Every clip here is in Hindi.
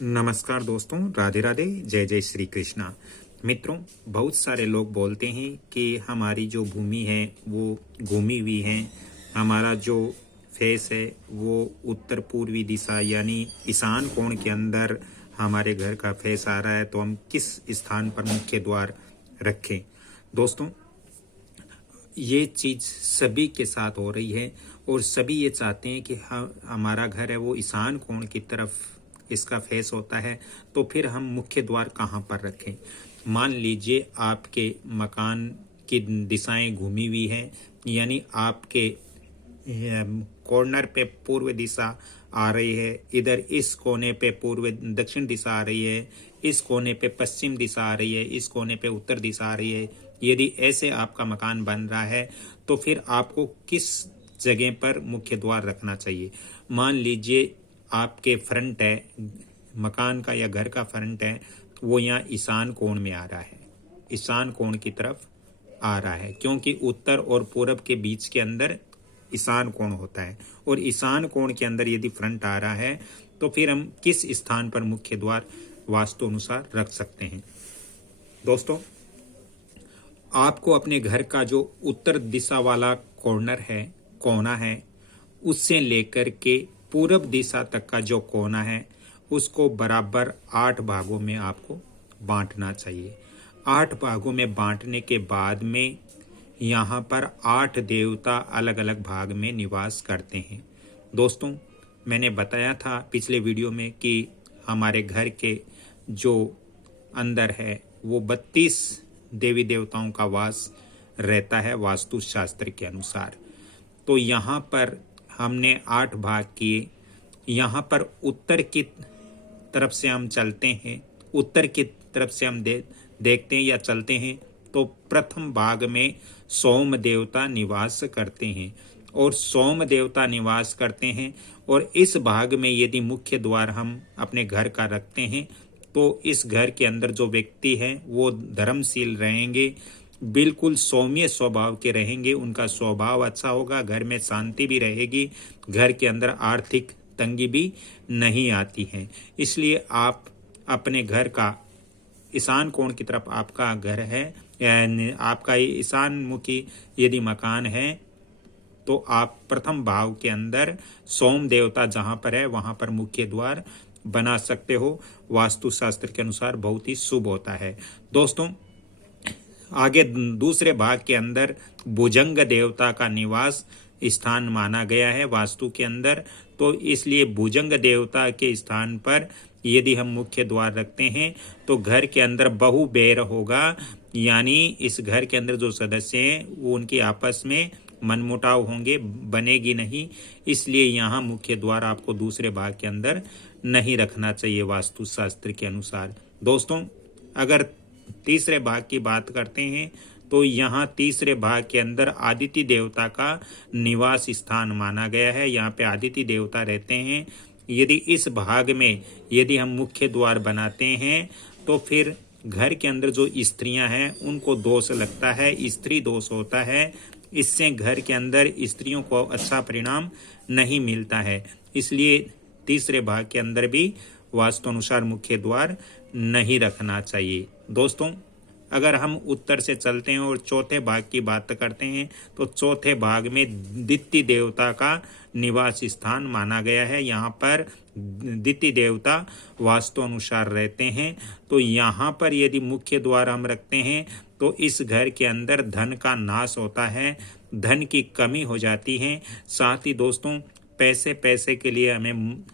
नमस्कार दोस्तों, राधे राधे, जय जय श्री कृष्णा। मित्रों, बहुत सारे लोग बोलते हैं कि हमारी जो भूमि है वो घूमी हुई है, हमारा जो फेस है वो उत्तर पूर्वी दिशा यानी ईशान कोण के अंदर हमारे घर का फेस आ रहा है, तो हम किस स्थान पर मुख्य द्वार रखें। दोस्तों, ये चीज़ सभी के साथ हो रही है और सभी ये चाहते हैं कि हमारा घर है वो ईशान कोण की तरफ इसका फेस होता है, तो फिर हम मुख्य द्वार कहाँ पर रखें। मान लीजिए आपके मकान की दिशाएं घूमी हुई हैं, यानी आपके कॉर्नर पे पूर्व दिशा आ रही है, इधर इस कोने पे पूर्व दक्षिण दिशा आ रही है, इस कोने पे पश्चिम दिशा आ रही है, इस कोने पे उत्तर दिशा आ रही है। यदि ऐसे आपका मकान बन रहा है तो फिर आपको किस जगह पर मुख्य द्वार रखना चाहिए। मान लीजिए आपके फ्रंट है, मकान का या घर का फ्रंट है, वो यहाँ ईशान कोण में आ रहा है, ईशान कोण की तरफ आ रहा है, क्योंकि उत्तर और पूरब के बीच के अंदर ईशान कोण होता है। और ईशान कोण के अंदर यदि फ्रंट आ रहा है तो फिर हम किस स्थान पर मुख्य द्वार वास्तु अनुसार रख सकते हैं। दोस्तों, आपको अपने घर का जो उत्तर दिशा वाला कॉर्नर है, कोना है, उससे लेकर के पूरब दिशा तक का जो कोना है उसको बराबर 8 भागों में आपको बांटना चाहिए। 8 भागों में बांटने के बाद में यहाँ पर 8 देवता अलग अलग भाग में निवास करते हैं। दोस्तों, मैंने बताया था पिछले वीडियो में कि हमारे घर के जो अंदर है वो 32 देवी देवताओं का वास रहता है वास्तु शास्त्र के अनुसार। तो यहाँ पर हमने 8 भाग किए। यहाँ पर उत्तर की तरफ से हम चलते हैं, उत्तर की तरफ से हम देखते हैं या चलते हैं, तो प्रथम भाग में सोम देवता निवास करते हैं और सोम देवता निवास करते हैं। और इस भाग में यदि मुख्य द्वार हम अपने घर का रखते हैं तो इस घर के अंदर जो व्यक्ति हैं वो धर्मशील रहेंगे, बिल्कुल सौम्य स्वभाव के रहेंगे, उनका स्वभाव अच्छा होगा, घर में शांति भी रहेगी, घर के अंदर आर्थिक तंगी भी नहीं आती है। इसलिए आप अपने घर का ईशान कोण की तरफ आपका घर है, आपका ईशान मुखी यदि मकान है, तो आप प्रथम भाव के अंदर सोम देवता जहां पर है वहां पर मुख्य द्वार बना सकते हो। वास्तु शास्त्र के अनुसार बहुत ही शुभ होता है। दोस्तों, आगे दूसरे भाग के अंदर भुजंग देवता का निवास स्थान माना गया है वास्तु के अंदर, तो इसलिए भुजंग देवता के स्थान पर यदि हम मुख्य द्वार रखते हैं तो घर के अंदर बहुबेर होगा, यानी इस घर के अंदर जो सदस्य हैं वो उनके आपस में मनमुटाव होंगे, बनेगी नहीं। इसलिए यहाँ मुख्य द्वार आपको दूसरे भाग के अंदर नहीं रखना चाहिए वास्तु शास्त्र के अनुसार। दोस्तों, अगर तीसरे भाग की बात करते हैं तो यहाँ तीसरे भाग के अंदर आदित्य देवता का निवास स्थान माना गया है, यहाँ पे आदित्य देवता रहते हैं। यदि इस भाग में यदि हम मुख्य द्वार बनाते हैं तो फिर घर के अंदर जो स्त्रियां हैं उनको दोष लगता है, स्त्री दोष होता है, इससे घर के अंदर स्त्रियों को अच्छा परिणाम नहीं मिलता है। इसलिए तीसरे भाग के अंदर भी वास्तु अनुसार मुख्य द्वार नहीं रखना चाहिए। दोस्तों, अगर हम उत्तर से चलते हैं और चौथे भाग की बात करते हैं तो चौथे भाग में दिति देवता का निवास स्थान माना गया है। यहाँ पर दिति देवता वास्तु अनुसार रहते हैं, तो यहाँ पर यदि मुख्य द्वार हम रखते हैं तो इस घर के अंदर धन का नाश होता है, धन की कमी हो जाती है। साथ ही दोस्तों, पैसे के लिए हमें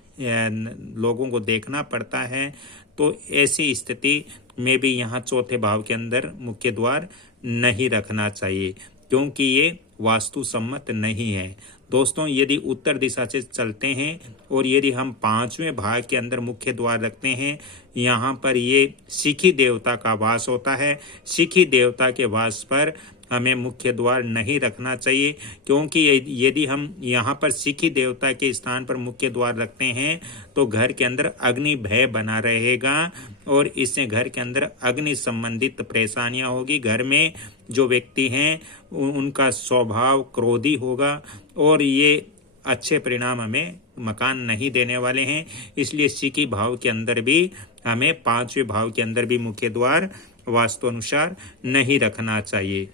लोगों को देखना पड़ता है, तो ऐसी स्थिति में भी यहाँ चौथे भाव के अंदर मुख्य द्वार नहीं रखना चाहिए, क्योंकि ये वास्तु सम्मत नहीं है। दोस्तों, यदि उत्तर दिशा से चलते हैं और यदि हम 5वें भाग के अंदर मुख्य द्वार रखते हैं, यहाँ पर ये सिखी देवता का वास होता है। सिखी देवता के वास पर हमें मुख्य द्वार नहीं रखना चाहिए, क्योंकि यदि हम यहाँ पर सिखी देवता के स्थान पर मुख्य द्वार रखते हैं तो घर के अंदर अग्नि भय बना रहेगा और इससे घर के अंदर अग्नि संबंधित परेशानियां होगी। घर में जो व्यक्ति हैं उनका स्वभाव क्रोधी होगा और ये अच्छे परिणाम हमें मकान नहीं देने वाले हैं, इसलिए सिकी भाव के अंदर भी हमें 5वें भाव के अंदर भी मुख्य द्वार वास्तु अनुसार नहीं रखना चाहिए।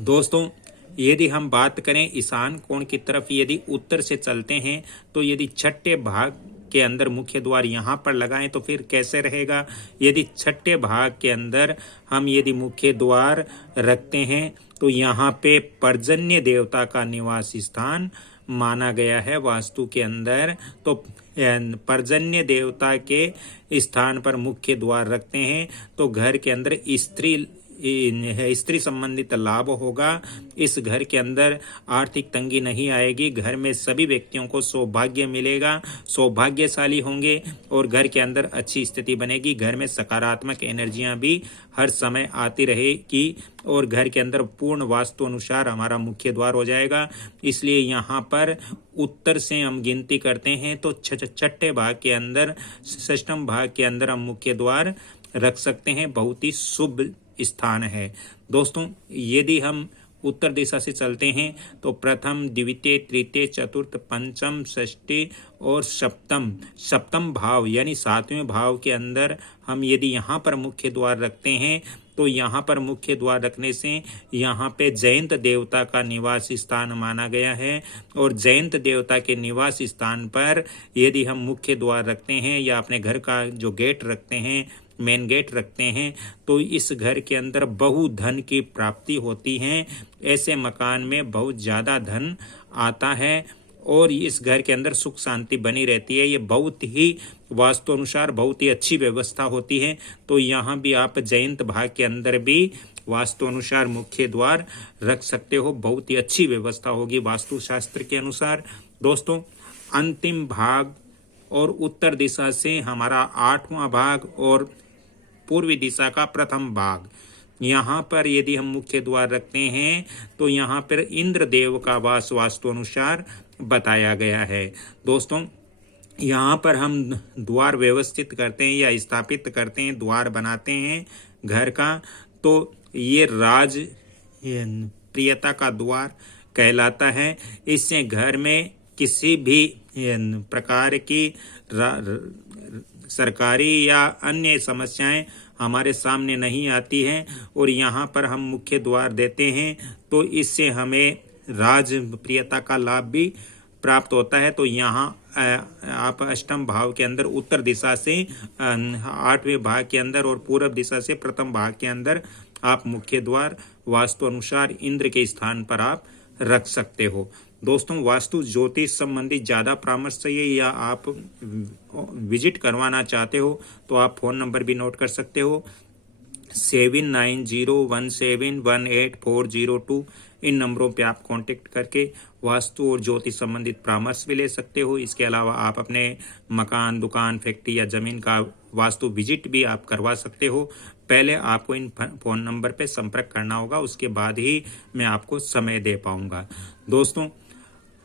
दोस्तों, यदि हम बात करें ईशान कोण की तरफ, यदि उत्तर से चलते हैं तो यदि छठे भाग के अंदर मुख्य द्वार यहाँ पर लगाएं तो फिर कैसे रहेगा। यदि छठे भाग के अंदर हम यदि मुख्य द्वार रखते हैं तो यहाँ पे पर्जन्य देवता का निवास स्थान माना गया है वास्तु के अंदर। तो पर्जन्य देवता के स्थान पर मुख्य द्वार रखते हैं तो घर के अंदर स्त्री संबंधित लाभ होगा। इस घर के अंदर आर्थिक तंगी नहीं आएगी, घर में सभी व्यक्तियों को सौभाग्य मिलेगा, सौभाग्यशाली होंगे और घर के अंदर अच्छी स्थिति बनेगी। घर में सकारात्मक एनर्जियां भी हर समय आती रहेगी और घर के अंदर पूर्ण वास्तु अनुसार हमारा मुख्य द्वार हो जाएगा। इसलिए यहाँ पर उत्तर से हम गिनती करते हैं तो छठे भाग के अंदर, षष्ठम भाग के अंदर हम मुख्य द्वार रख सकते हैं। बहुत ही शुभ स्थान है। दोस्तों, यदि हम उत्तर दिशा से चलते हैं तो प्रथम, द्वितीय, तृतीय, चतुर्थ, पंचम, षष्ठी और सप्तम भाव यानी 7वें भाव के अंदर हम यदि यहाँ पर मुख्य द्वार रखते हैं तो यहाँ पर मुख्य द्वार रखने से यहाँ पे जयंत देवता का निवास स्थान माना गया है और जयंत देवता के निवास स्थान पर यदि हम मुख्य द्वार रखते हैं या अपने घर का जो गेट रखते हैं, मेन गेट रखते हैं, तो इस घर के अंदर बहु धन की प्राप्ति होती है। ऐसे मकान में बहुत ज़्यादा धन आता है और इस घर के अंदर सुख शांति बनी रहती है। ये बहुत ही वास्तु अनुसार बहुत ही अच्छी व्यवस्था होती है। तो यहाँ भी आप जयंत भाग के अंदर भी वास्तु अनुसार मुख्य द्वार रख सकते हो। बहुत ही अच्छी व्यवस्था होगी वास्तु शास्त्र के अनुसार। दोस्तों, अंतिम भाग और उत्तर दिशा से हमारा 8वां भाग और पूर्वी दिशा का प्रथम भाग, यहाँ पर यदि हम मुख्य द्वार रखते हैं तो यहाँ पर इंद्र देव का वास वास्तु अनुसार बताया गया है। दोस्तों, यहाँ पर हम द्वार व्यवस्थित करते हैं या स्थापित करते हैं, द्वार बनाते हैं घर का, तो ये राज प्रियता का द्वार कहलाता है। इससे घर में किसी भी प्रकार की सरकारी या अन्य समस्याएं हमारे सामने नहीं आती हैं और यहाँ पर हम मुख्य द्वार देते हैं तो इससे हमें राजप्रियता का लाभ भी प्राप्त होता है। तो यहाँ आप अष्टम भाव के अंदर उत्तर दिशा से 8वें भाग के अंदर और पूर्व दिशा से प्रथम भाग के अंदर आप मुख्य द्वार वास्तु अनुसार इंद्र के स्थान पर आप रख सकते हो। दोस्तों, वास्तु ज्योतिष संबंधी ज़्यादा परामर्श चाहिए या आप विजिट करवाना चाहते हो तो आप फ़ोन नंबर भी नोट कर सकते हो 7901718402। इन नंबरों पे आप कांटेक्ट करके वास्तु और ज्योतिष संबंधित परामर्श भी ले सकते हो। इसके अलावा आप अपने मकान, दुकान, फैक्ट्री या ज़मीन का वास्तु विजिट भी आप करवा सकते हो। पहले आपको इन फ़ोन नंबर पे संपर्क करना होगा, उसके बाद ही मैं आपको समय दे पाऊंगा। दोस्तों,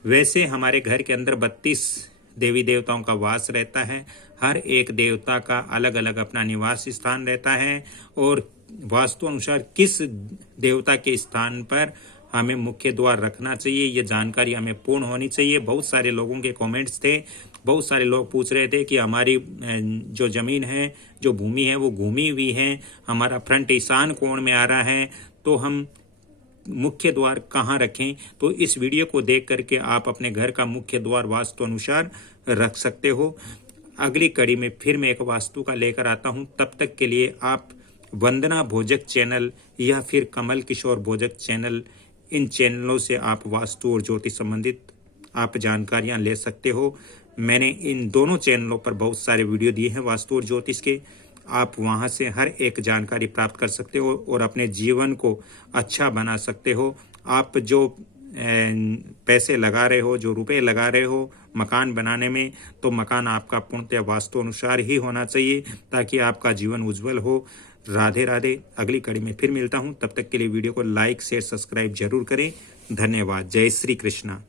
वैसे हमारे घर के अंदर 32 देवी देवताओं का वास रहता है। हर एक देवता का अलग अलग अपना निवास स्थान रहता है और वास्तु अनुसार किस देवता के स्थान पर हमें मुख्य द्वार रखना चाहिए, ये जानकारी हमें पूर्ण होनी चाहिए। बहुत सारे लोगों के कमेंट्स थे, बहुत सारे लोग पूछ रहे थे कि हमारी जो ज़मीन है, जो भूमि है, वो घूमी हुई है, हमारा फ्रंट ईशान कोण में आ रहा है, तो हम मुख्य द्वार कहाँ रखें। तो इस वीडियो को देख करके आप अपने घर का मुख्य द्वार वास्तु अनुसार रख सकते हो। अगली कड़ी में फिर मैं एक वास्तु का लेकर आता हूँ। तब तक के लिए आप वंदना भोजक चैनल या फिर कमल किशोर भोजक चैनल, इन चैनलों से आप वास्तु और ज्योतिष संबंधित आप जानकारियाँ ले सकते हो। मैंने इन दोनों चैनलों पर बहुत सारे वीडियो दिए हैं वास्तु और ज्योतिष के। आप वहां से हर एक जानकारी प्राप्त कर सकते हो और अपने जीवन को अच्छा बना सकते हो। आप जो पैसे लगा रहे हो, जो रुपए लगा रहे हो मकान बनाने में, तो मकान आपका पूर्णतः वास्तु अनुसार ही होना चाहिए ताकि आपका जीवन उज्जवल हो। राधे राधे। अगली कड़ी में फिर मिलता हूँ, तब तक के लिए वीडियो को लाइक, शेयर, सब्सक्राइब जरूर करें। धन्यवाद। जय श्री कृष्णा।